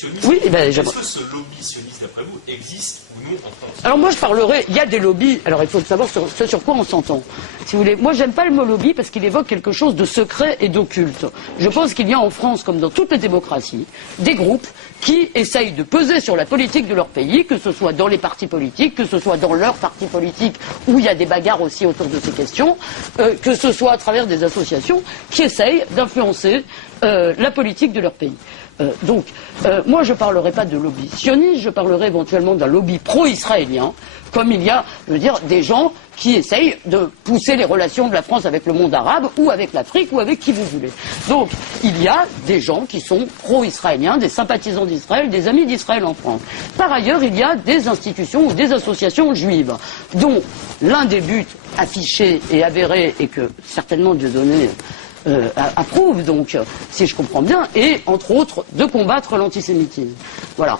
sioniste. Oui, est-ce que ce lobby sioniste, d'après vous, existe ou non en France? Alors moi je parlerai, il y a des lobbies, alors il faut savoir ce sur quoi on s'entend. Si vous voulez, moi j'aime pas le mot lobby parce qu'il évoque quelque chose de secret et d'occulte. Je pense qu'il y a en France, comme dans toutes les démocraties, des groupes qui essayent de peser sur la politique de leur pays, que ce soit dans les partis politiques, que ce soit dans leurs partis politiques, où il y a des bagarres aussi autour de ces questions, que ce soit à travers des associations qui essayent d'influencer la politique de leur pays. Donc, moi je ne parlerai pas de lobby sioniste, je parlerai éventuellement d'un lobby pro-israélien, comme il y a, je veux dire, des gens qui essayent de pousser les relations de la France avec le monde arabe, ou avec l'Afrique, ou avec qui vous voulez. Donc, il y a des gens qui sont pro-israéliens, des sympathisants d'Israël, des amis d'Israël en France. Par ailleurs, il y a des institutions ou des associations juives, dont l'un des buts affichés et avérés, et que certainement Dieudonné approuve, donc, si je comprends bien, et, entre autres, de combattre l'antisémitisme. Voilà.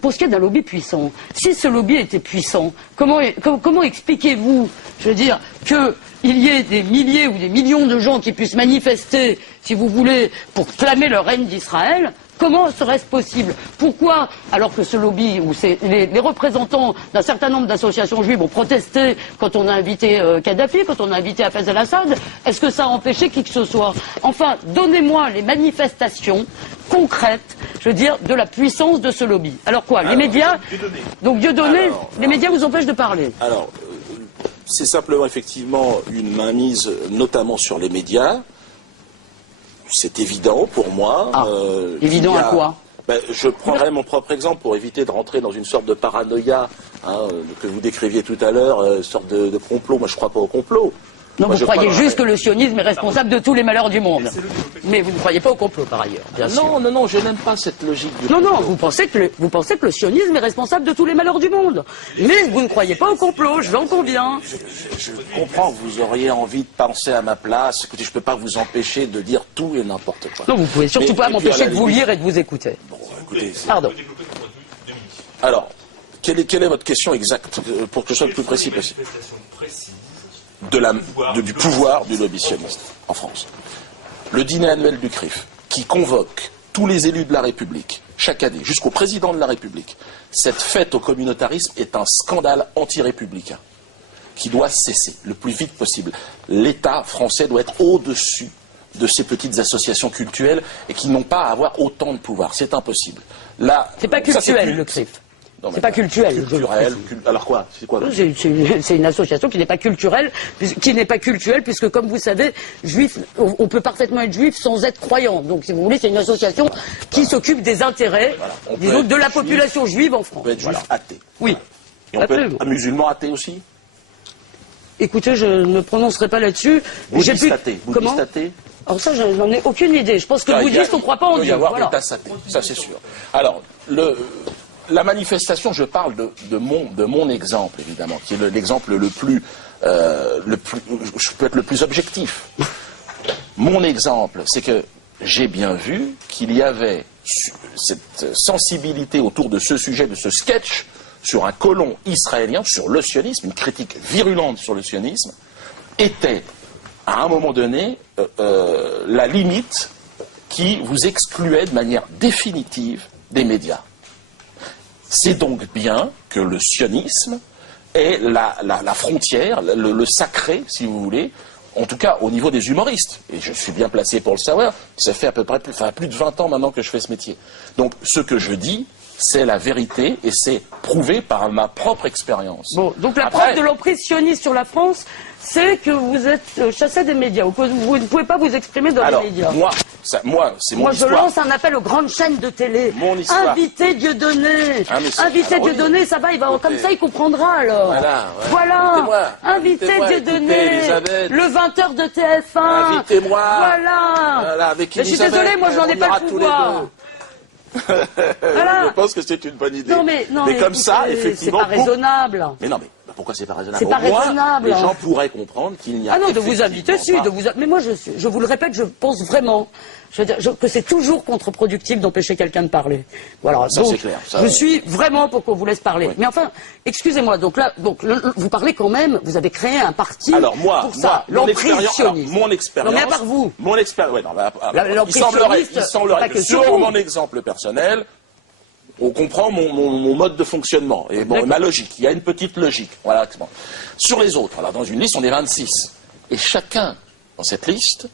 Pour ce qui est d'un lobby puissant, si ce lobby était puissant, comment expliquez-vous, je veux dire, qu'il y ait des milliers ou des millions de gens qui puissent manifester, si vous voulez, pour clamer leur haine d'Israël? Comment serait-ce possible? Pourquoi, alors que ce lobby, ou les représentants d'un certain nombre d'associations juives ont protesté quand on a invité Kadhafi, quand on a invité Hafez al-Assad, est-ce que ça a empêché qui que ce soit? Enfin, donnez-moi les manifestations concrètes, je veux dire, de la puissance de ce lobby. Alors quoi? Les médias? Donc Dieudonné, les médias vous empêchent de parler. Alors, c'est simplement effectivement une mainmise, notamment sur les médias. C'est évident pour moi. Évident à quoi? Je prendrai mon propre exemple pour éviter de rentrer dans une sorte de paranoïa que vous décriviez tout à l'heure, une sorte de complot. Moi, je ne crois pas au complot. Non, vous croyez juste que le sionisme est responsable de tous les malheurs du monde. Mais vous ne croyez pas au complot, par ailleurs, bien sûr. Non, je n'aime pas cette logique. Non, vous pensez que le sionisme est responsable de tous les malheurs du monde. Mais vous ne croyez pas au complot, je l'en conviens. Je comprends que vous auriez envie de penser à ma place. Écoutez, je ne peux pas vous empêcher de dire tout et n'importe quoi. Non, vous pouvez surtout pas m'empêcher de vous lire et de vous écouter. Bon, écoutez, pardon. Alors, quelle est votre question exacte, pour que je sois le plus précis possible? Du pouvoir du lobby sioniste en France. Le dîner annuel du CRIF, qui convoque tous les élus de la République, chaque année, jusqu'au président de la République, cette fête au communautarisme est un scandale anti-républicain qui doit cesser le plus vite possible. L'État français doit être au-dessus de ces petites associations cultuelles et qui n'ont pas à avoir autant de pouvoir. C'est impossible. C'est pas cultuel, le CRIF. C'est pas culturel. Alors quoi? C'est quoi? C'est une association qui n'est pas culturelle, puisque comme vous savez, juif, on peut parfaitement être juif sans être croyant. Donc si vous voulez, c'est une association qui s'occupe des intérêts, disons, de la population juive en France. On peut être juif athée. Oui. Et on peut être un musulman athée aussi? Écoutez, je ne me prononcerai pas là-dessus. Bouddhiste athée. Bouddhiste athée? Alors ça, je n'en ai aucune idée. Je pense que bouddhiste, on ne croit pas en Dieu. Il peut y avoir des tasses athées, ça c'est sûr. Alors, la manifestation, je parle de mon exemple, évidemment, qui est l'exemple je peux être le plus objectif. Mon exemple, c'est que j'ai bien vu qu'il y avait cette sensibilité autour de ce sujet, de ce sketch, sur un colon israélien, sur le sionisme, une critique virulente sur le sionisme, était, à un moment donné, la limite qui vous excluait de manière définitive des médias. C'est donc bien que le sionisme est la frontière, le sacré, si vous voulez, en tout cas au niveau des humoristes. Et je suis bien placé pour le savoir, ça fait à peu près plus de 20 ans maintenant que je fais ce métier. Donc ce que je dis, c'est la vérité et c'est prouvé par ma propre expérience. Bon, donc la preuve de l'emprise sioniste sur la France, c'est que vous êtes chassé des médias, ou que vous ne pouvez pas vous exprimer dans les médias. Moi, c'est mon histoire. Je lance un appel aux grandes chaînes de télé. Mon histoire. Invitez Dieudonné. Invitez Dieudonné, ça va, comme ça il comprendra alors. Voilà. Invitez Dieudonné. Le 20h de TF1. Invitez-moi. Voilà. Avec je suis désolé, moi je n'en ai pas le pouvoir. Je pense que c'est une bonne idée. Non, mais comme ça, effectivement. C'est pas raisonnable. Mais non, Pourquoi c'est pas raisonnable? C'est pas Au moins, raisonnable. les gens pourraient comprendre qu'il n'y a Ah non, de vous inviter, si, pas... mais moi, je vous le répète, je pense vraiment que c'est toujours contre-productif d'empêcher quelqu'un de parler. Voilà. Ça, donc, c'est clair. Ça, je suis vraiment pour qu'on vous laisse parler. Oui. Mais enfin, excusez-moi, donc là, vous parlez quand même, vous avez créé un parti alors moi, pour ça, mon expérience, Non, mais à part vous. Mon expérience, ouais, non, L'emprise il semblerait pas que que sur sur vous. mon exemple personnel, on comprend mon mode de fonctionnement et ma logique. Il y a une petite logique. Voilà. Sur les autres, alors dans une liste, on est 26. Et chacun, dans cette liste,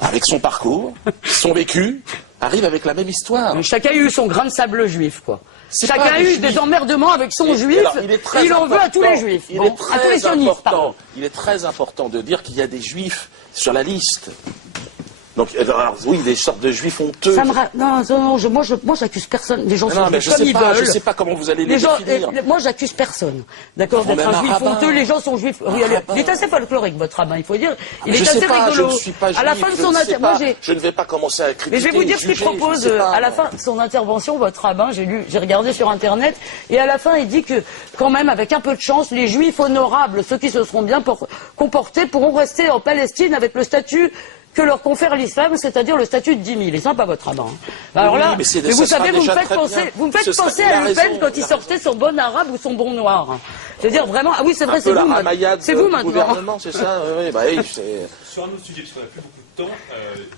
avec son parcours, son vécu, arrive avec la même histoire. Mais chacun a eu son grain de sable juif, quoi. C'est Chacun pas a des eu juifs. des emmerdements avec son juif, Alors, et il en veut à tous les juifs. Bon, à tous les sionistes, pardon. Il est très important de dire qu'il y a des juifs sur la liste. Donc, alors, oui, des sortes de juifs honteux. Ça me moi j'accuse personne. Les gens sont mais juifs comme ils veulent. je sais pas comment vous allez les définir. Moi j'accuse personne. D'accord, Même d'être un un juif rabbin. honteux. Les gens sont juifs. rabbin. Il est assez folklorique, votre rabbin, il faut dire. Il Je est sais assez pas, rigolo. je ne suis pas juif, à la fin de son intervention, je ne vais pas commencer à critiquer. mais je vais vous dire ce qu'il juger, propose. je sais pas, À la moi. fin de son intervention, votre rabbin, j'ai regardé sur Internet, et à la fin, il dit que, quand même, avec un peu de chance, les juifs honorables, ceux qui se seront bien comportés, pourront rester en Palestine avec le statut que leur confère l'islam, c'est-à-dire le statut de 10 000. Il est sympa, votre rabbin. Alors Oui, là, mais mais vous ça sera savez, vous me déjà faites très penser, bien. vous me faites Ce sera- penser il a à Le Pen raison, quand il il a sortait son bon arabe ou son bon noir. Je veux dire, vraiment, ah oui, c'est vrai, Un c'est peu la vous, ramayade c'est vous du maintenant. gouvernement, c'est ça? Oui, oui, c'est... Sur un autre sujet, parce qu'on n'a plus beaucoup de temps,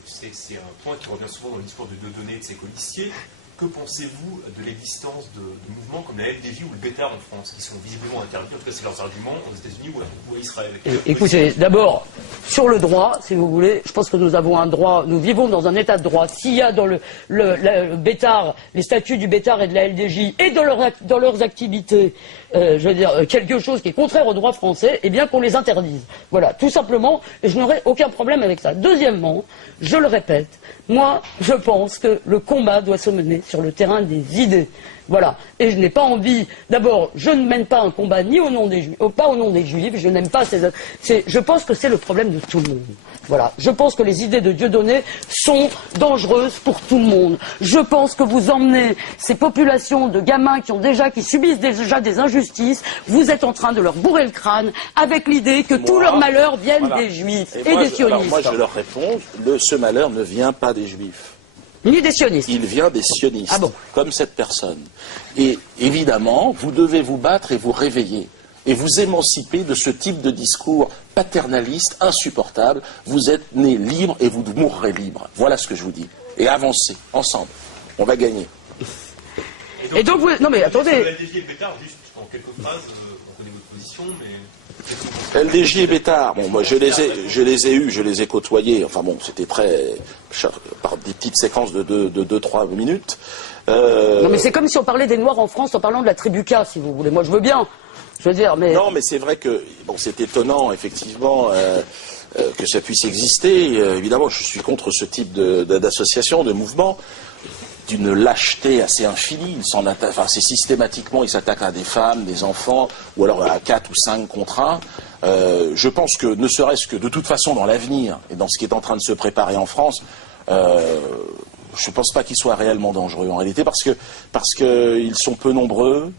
c'est un point qui revient souvent dans le discours de Dieudonné et de ses colistiers. Que pensez-vous de l'existence de mouvements comme la LDJ ou le Bétard en France, qui sont visiblement interdits, en tout cas c'est leurs arguments, aux États-Unis ou à Israël? Écoutez, d'abord, sur le droit, si vous voulez, je pense que nous avons un droit, nous vivons dans un état de droit. S'il y a dans le Bétard, les statuts du Bétard et de la LDJ, et dans leurs activités, je veux dire, quelque chose qui est contraire au droit français, eh bien qu'on les interdise. Voilà, tout simplement, et je n'aurai aucun problème avec ça. Deuxièmement, je le répète, moi, je pense que le combat doit se mener sur le terrain des idées. Voilà. Et je n'ai pas envie. D'abord, je ne mène pas un combat ni au nom des Juifs, pas au nom des Juifs. Je n'aime pas je pense que c'est le problème de tout le monde. Voilà. Je pense que les idées de Dieudonné sont dangereuses pour tout le monde. Je pense que vous emmenez ces populations de gamins qui subissent déjà des injustices. Vous êtes en train de leur bourrer le crâne avec l'idée que tous leurs malheurs viennent des Juifs et des sionistes. Alors moi, je leur réponds, ce malheur ne vient pas des Juifs. Ni des sionistes. Il vient des sionistes, Ah bon? comme cette personne. Et évidemment, vous devez vous battre et vous réveiller. Et vous émanciper de ce type de discours paternaliste, insupportable. Vous êtes nés libres et vous mourrez libres. Voilà ce que je vous dis. Et avancez, ensemble. On va gagner. Et donc, non mais attendez. Sur la LDJ et le Bétard, juste en quelques phrases, on connaît votre position, mais... LDJ et Bétard, bon, moi je les ai côtoyés, enfin bon, c'était par des petites séquences de 2-3 minutes. Non mais c'est comme si on parlait des Noirs en France en parlant de la tribu K, si vous voulez. Moi je veux bien, je veux dire, mais... Non mais c'est vrai que, bon, c'est étonnant effectivement que ça puisse exister. Évidemment, je suis contre ce type d'association, de mouvement, d'une lâcheté assez infinie. C'est systématiquement, ils s'attaquent à des femmes, des enfants, ou alors à 4 ou 5 contre 1. Je pense que, ne serait-ce que de toute façon dans l'avenir, et dans ce qui est en train de se préparer en France, je ne pense pas qu'ils soient réellement dangereux en réalité, parce qu'ils sont peu nombreux,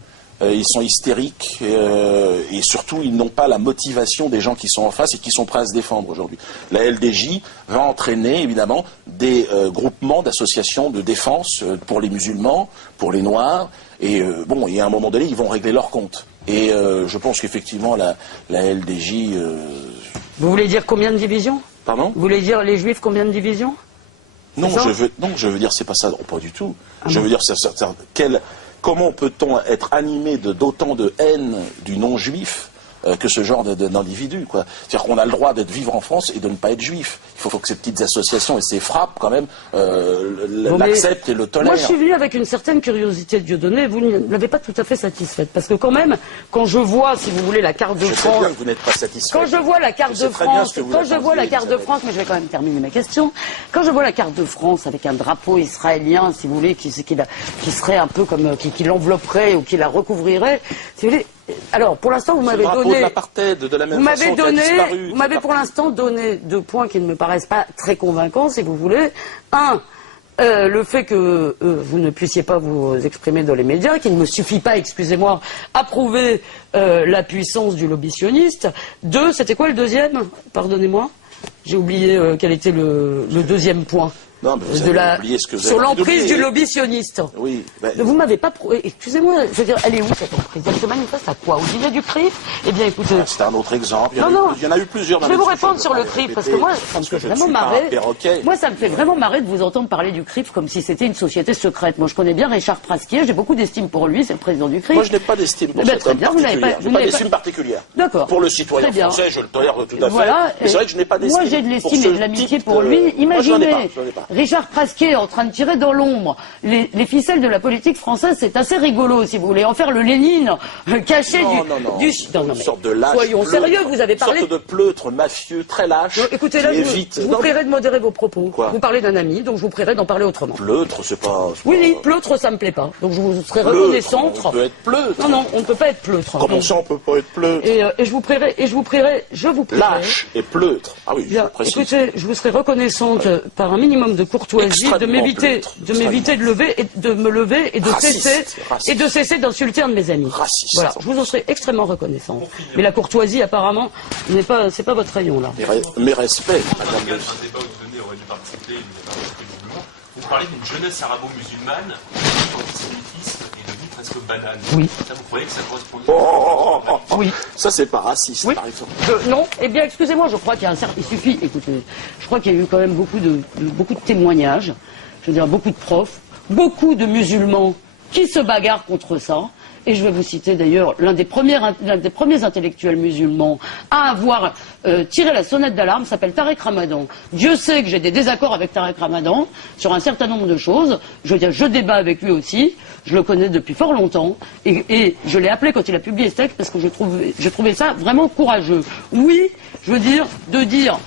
ils sont hystériques, et surtout ils n'ont pas la motivation des gens qui sont en face et qui sont prêts à se défendre aujourd'hui. La LDJ va entraîner évidemment des groupements d'associations de défense pour les musulmans, pour les noirs, et bon, et à un moment donné ils vont régler leur compte. Et je pense qu'effectivement la LDJ... Vous voulez dire combien de divisions? Pardon? Vous voulez dire les Juifs combien de divisions? Non, je veux dire c'est pas ça, pas du tout. Ah je bon. veux dire comment peut-on être animé d'autant de haine du non-juif que ce genre d'individu, quoi. C'est-à-dire qu'on a le droit de vivre en France et de ne pas être juif. Il faut que ces petites associations et ces frappes, quand même, l'acceptent et le tolèrent. Moi, je suis venu avec une certaine curiosité de Dieudonné. Vous ne l'avez pas tout à fait satisfaite. Parce que quand même, quand je vois, si vous voulez, la carte de Je sais France... bien que vous n'êtes pas satisfait. Quand je vois la carte de France, mais je vais quand même terminer ma question. Quand je vois la carte de France avec un drapeau israélien, si vous voulez, qui serait un peu comme, qui l'envelopperait ou qui la recouvrirait, si vous voulez... Alors, pour l'instant, vous m'avez donné... de l'apartheid, de la même façon qu'il a disparu. Vous m'avez pour l'instant donné 2 points qui ne me paraissent pas très convaincants, si vous voulez. Un, le fait que vous ne puissiez pas vous exprimer dans les médias, qu'il ne me suffit pas, excusez-moi, à prouver la puissance du lobby sioniste. 2, c'était quoi le deuxième? Pardonnez-moi. J'ai oublié quel était le deuxième point. Non, mais vous avez oublié ce que vous avez sur l'emprise du lobby sioniste. Oui. Vous m'avez pas prouvé. Excusez-moi, je veux dire, elle est où cette emprise? Elle se manifeste à quoi? Au dîner du CRIF? Eh bien, écoutez. C'est un autre exemple. Il y en a eu plusieurs. Je vais vous répondre sur le CRIF, parce que moi, ça me fait vraiment marrer. Moi, ça me fait vraiment marrer de vous entendre parler du CRIF comme si c'était une société secrète. Moi, je connais bien Richard Prasquier, j'ai beaucoup d'estime pour lui, c'est le président du CRIF. Moi, je n'ai pas d'estime pour cet homme particulier. Je n'ai pas d'estime particulière. D'accord. Pour le citoyen français, je le tolère tout à fait. Voilà. Mais c'est vrai que je n'ai pas d'estime. Moi, j'ai de l'estime et de l'amitié pour lui. Imaginez, Richard Prasquier en train de tirer dans l'ombre les ficelles de la politique française, c'est assez rigolo, si vous voulez en faire le Lénine caché du... Une sorte de lâche. Soyons sérieux, vous avez parlé... Une sorte de pleutre mafieux, très lâche. Non, écoutez, là, je vous prierai de modérer vos propos. Quoi? Vous parlez d'un ami, donc je vous prierai d'en parler autrement. Pleutre, c'est pas... Oui, pleutre, ça me plaît pas. Donc je vous serai reconnaissante. On peut être pleutre. Non, on ne peut pas être pleutre. Comment ça, on peut pas être pleutre? Et je vous prierai... Lâche et pleutre. Ah oui, bien, je précise. Écoutez, je vous serai reconnaissante par un minimum de courtoisie, de m'éviter de me lever et de cesser d'insulter un de mes amis. Raciste. Voilà, je vous en serai extrêmement reconnaissante. Mais la courtoisie, apparemment, c'est pas votre rayon, là. Mes respects, madame. Un débat où vous aurait dû participer, vous parlez d'une jeunesse arabo-musulmane, l'antisémitisme est devenu presque banal. Oui. Ça, vous croyez que ça correspond Oui. Ça, c'est pas raciste, oui. par exemple. Non, eh bien, excusez-moi, je crois qu'il y a un certain... Il suffit, écoutez, je crois qu'il y a eu quand même beaucoup de témoignages, je veux dire, beaucoup de profs, beaucoup de musulmans qui se bagarrent contre ça. Et je vais vous citer d'ailleurs l'un des premiers intellectuels musulmans à avoir tiré la sonnette d'alarme, s'appelle Tariq Ramadan. Dieu sait que j'ai des désaccords avec Tariq Ramadan sur un certain nombre de choses. Je veux dire, je débat avec lui aussi. Je le connais depuis fort longtemps. Et je l'ai appelé quand il a publié ce texte parce que je trouvais ça vraiment courageux. Oui, je veux dire, de dire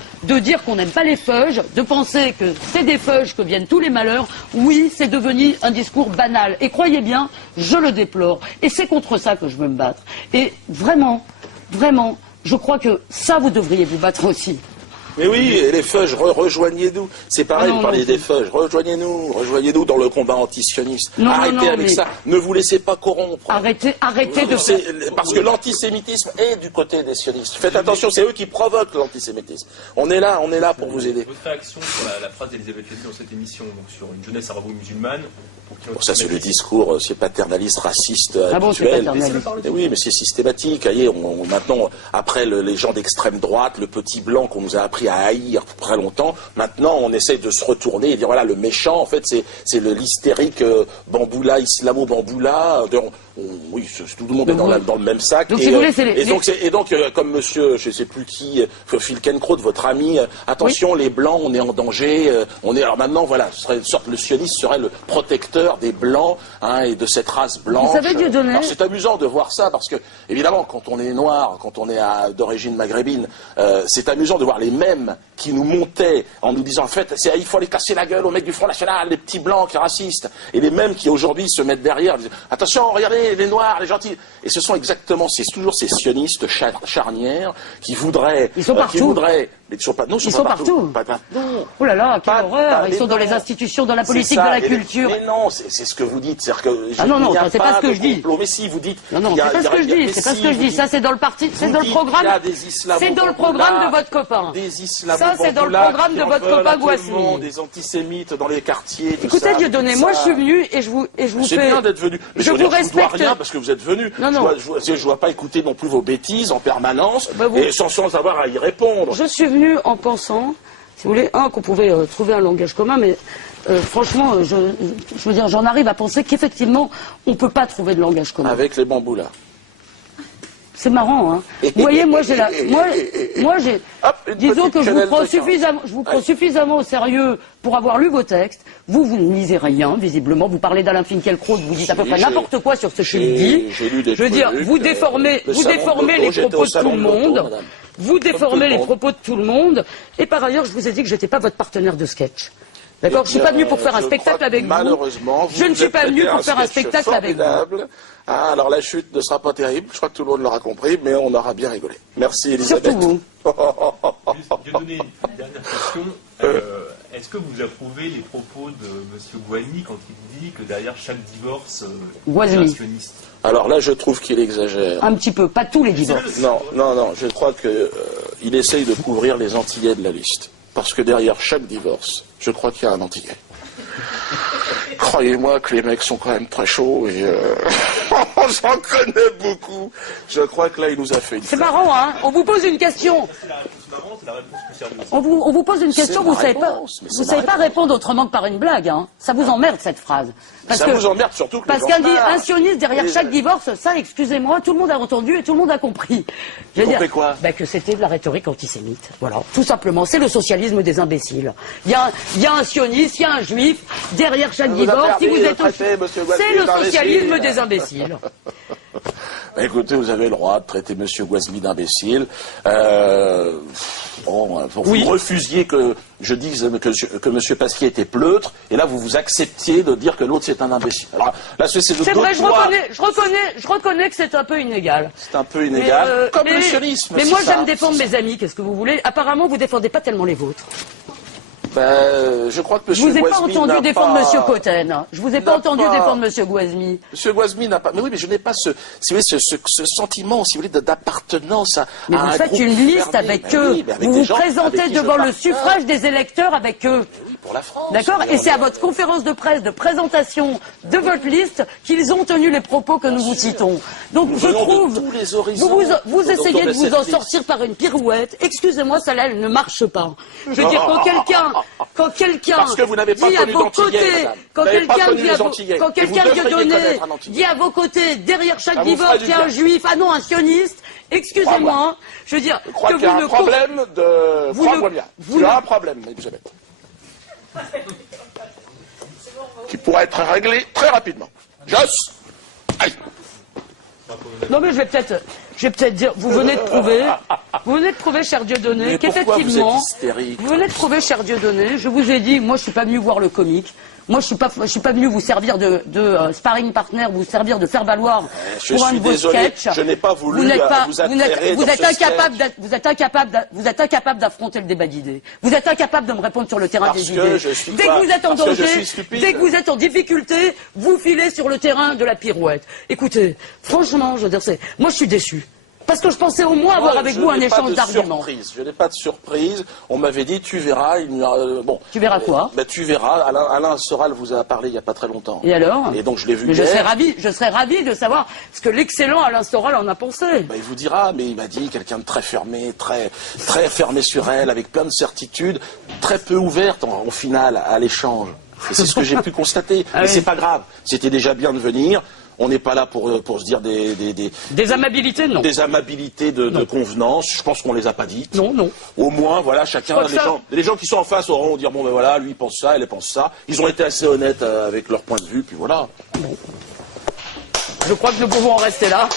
qu'on n'aime pas les feuges, de penser que c'est des feuges que viennent tous les malheurs, oui, c'est devenu un discours banal. Et croyez bien, je le déplore. Et c'est contre ça que je veux me battre. Et vraiment, je crois que ça, vous devriez vous battre aussi. Mais oui, et les feuges, rejoignez-nous. C'est pareil, vous parlez des feuges. Rejoignez-nous dans le combat antisioniste. Arrêtez avec ça. Ne vous laissez pas corrompre. Arrêtez de faire... Parce que l'antisémitisme est du côté des sionistes. Faites attention, c'est eux qui provoquent l'antisémitisme. On est là pour vous aider. Votre réaction sur la phrase d'Elisabeth Lévy dans cette émission, donc sur une jeunesse arabo-musulmane. Bon, ça, c'est le discours, c'est paternaliste, raciste, habituel. Bon, c'est paternaliste. Oui, mais c'est systématique. Maintenant, après les gens d'extrême droite, le petit blanc qu'on nous a appris à haïr très longtemps, maintenant, on essaye de se retourner et dire, voilà, le méchant, en fait, c'est l'hystérique Bamboula, Islamo-Bamboula. Oui, tout le monde est dans le même sac. Donc, comme monsieur, je ne sais plus qui, Filkenkraut, votre ami, attention, oui. Les blancs, on est en danger. Alors maintenant, voilà, le sioniste serait le protecteur des blancs et de cette race blanche. Vous savez, Dieudonné. Alors c'est amusant de voir ça parce que, évidemment, quand on est noir, quand on est d'origine maghrébine, c'est amusant de voir les mêmes qui nous montaient en nous disant, en fait, il faut aller casser la gueule aux mecs du Front National, les petits blancs qui racistes, et les mêmes qui aujourd'hui se mettent derrière, disent, attention, regardez, les noirs, les gentils. Et ce sont exactement, c'est toujours ces sionistes charnières qui voudraient... Ils sont partout. Mais ils sont pas, non, ils sont pas partout. Non. Oh là là, quelle horreur. Ils sont dans les institutions, dans la politique, dans la culture. Mais non, c'est ce que vous dites. Non, c'est pas ce que je dis. Mais si, vous dites... Non, c'est pas ce que je dis. C'est pas ce que je dis. Ça, c'est dans le parti, c'est dans le programme. C'est dans le programme de votre copain. Ça, c'est dans le programme de votre copain Guassini. Des antisémites dans les quartiers. Écoutez, Dieudonné, moi, je suis venu et je vous fais... C'est bien d'être venu. Mais je vous respecte. Je dois rien parce que vous êtes venu. Je dois pas écouter non plus vos bêtises en permanence et sans avoir à y répondre. Je suis venu en pensant, si vous voulez, qu'on pouvait trouver un langage commun, mais franchement, je veux dire, j'en arrive à penser qu'effectivement, on ne peut pas trouver de langage commun. Avec les bamboulas. C'est marrant, hein. Vous voyez, moi, disons que je vous prends suffisamment au sérieux pour avoir lu vos textes. Vous ne lisez rien, visiblement. Vous parlez d'Alain Finkielkraut, vous dites à peu près n'importe quoi sur ce qu'il dit. Je veux dire, vous déformez les propos de tout le monde. Vous déformez les propos de tout le monde. Et par ailleurs, je vous ai dit que je n'étais pas votre partenaire de sketch. D'accord, je ne suis pas venu pour faire un spectacle avec vous. Malheureusement, je ne suis pas venu pour faire un spectacle avec vous. Alors la chute ne sera pas terrible, je crois que tout le monde l'aura compris, mais on aura bien rigolé. Merci Elisabeth. Surtout vous. Dieudonné, une dernière question. Est-ce que vous approuvez les propos de M. Guasmi quand il dit que derrière chaque divorce, il y a un sioniste? Alors là, je trouve qu'il exagère. Un petit peu, pas tous les divorces. Non, je crois qu'il essaye de couvrir les Antillais de la liste. Parce que derrière chaque divorce, je crois qu'il y a un Antillais. Croyez-moi que les mecs sont quand même très chauds et j'en connais beaucoup. Je crois que là, il nous a fait une... C'est marrant, hein? On vous pose une question. C'est la réponse marrante, c'est la réponse plus sérieuse. On vous pose une question, vous savez pas répondre autrement que par une blague, hein. Ça vous emmerde, cette phrase. Ça vous emmerde surtout que les gens parce qu'un parlent. sioniste derrière chaque divorce, ça, excusez-moi, tout le monde a entendu et tout le monde a compris. Je veux dire, quoi? que c'était de la rhétorique antisémite. Voilà, tout simplement. C'est le socialisme des imbéciles. Il y a un sioniste, il y a un juif, derrière chaque divorce, si vous êtes c'est le socialisme des imbéciles. Écoutez, vous avez le droit de traiter M. Guasmi d'imbécile. Vous refusiez que je dise que M. Pasquier était pleutre, et là vous vous acceptiez de dire que l'autre c'est un imbécile. Alors, là, c'est vrai, je reconnais que c'est un peu inégal. C'est un peu inégal, comme le sionisme. Mais moi j'aime défendre mes amis, qu'est-ce que vous voulez? Apparemment vous défendez pas tellement les vôtres. Je crois que M. Guasmi Je vous ai pas entendu défendre M. Cotten. Je vous ai pas entendu défendre M. Guasmi. M. Guasmi n'a pas... Mais oui, mais je n'ai pas ce sentiment, si vous voulez, d'appartenance à mais vous faites une liste avec eux. Vous vous présentez devant le suffrage des électeurs avec eux. Pour la France. D'accord? Et c'est à votre conférence de presse de présentation de votre liste qu'ils ont tenu les propos que nous vous citons. Donc je trouve, vous essayez de vous en sortir par une pirouette. Excusez-moi, celle-là, elle ne marche pas. Je veux dire, quand quelqu'un Parce que vous n'avez pas dit à connu vos côtés, quand quelqu'un dit à vos côtés, derrière chaque divorce, il y a un juif, ah non, un sioniste, excusez-moi, je veux dire, je crois qu'il y a un problème de... Crois-moi bien, tu as un problème, Elisabeth. Qui pourrait être réglé très rapidement. Joss, aïe. Non mais je vais peut-être dire, vous venez de prouver, cher Dieudonné, qu'effectivement, vous venez de prouver, cher Dieudonné, je vous ai dit, moi je suis pas venu voir le comique. Moi, je suis pas venu vous servir de sparring partner, vous servir de faire valoir pour un de vos sketchs. Je n'ai pas voulu vous êtes incapable d'affronter le débat d'idées. Vous êtes incapable de me répondre sur le terrain des idées. Dès que vous êtes en danger, dès que vous êtes en difficulté, vous filez sur le terrain de la pirouette. Écoutez, franchement, je veux dire, moi je suis déçu. Parce que je pensais au moins avoir avec vous un échange d'arguments. Je n'ai pas de surprise. On m'avait dit, tu verras. Tu verras quoi? Tu verras. Alain Soral vous a parlé il n'y a pas très longtemps. Et alors? Et donc je l'ai vu hier. Je serais ravi de savoir ce que l'excellent Alain Soral en a pensé. Il vous dira, mais il m'a dit quelqu'un de très fermé, très fermé sur elle, avec plein de certitudes, très peu ouverte au final à l'échange. Et c'est ce que j'ai pu constater. Mais c'est pas grave. C'était déjà bien de venir. On n'est pas là pour se dire des amabilités, non. Des amabilités de convenance. Je pense qu'on les a pas dites. Non. Au moins, voilà, chacun, les gens qui sont en face auront dire, bon ben voilà, lui il pense ça, elle pense ça. Ils ont été assez honnêtes avec leur point de vue, puis voilà. Bon. Je crois que nous pouvons en rester là.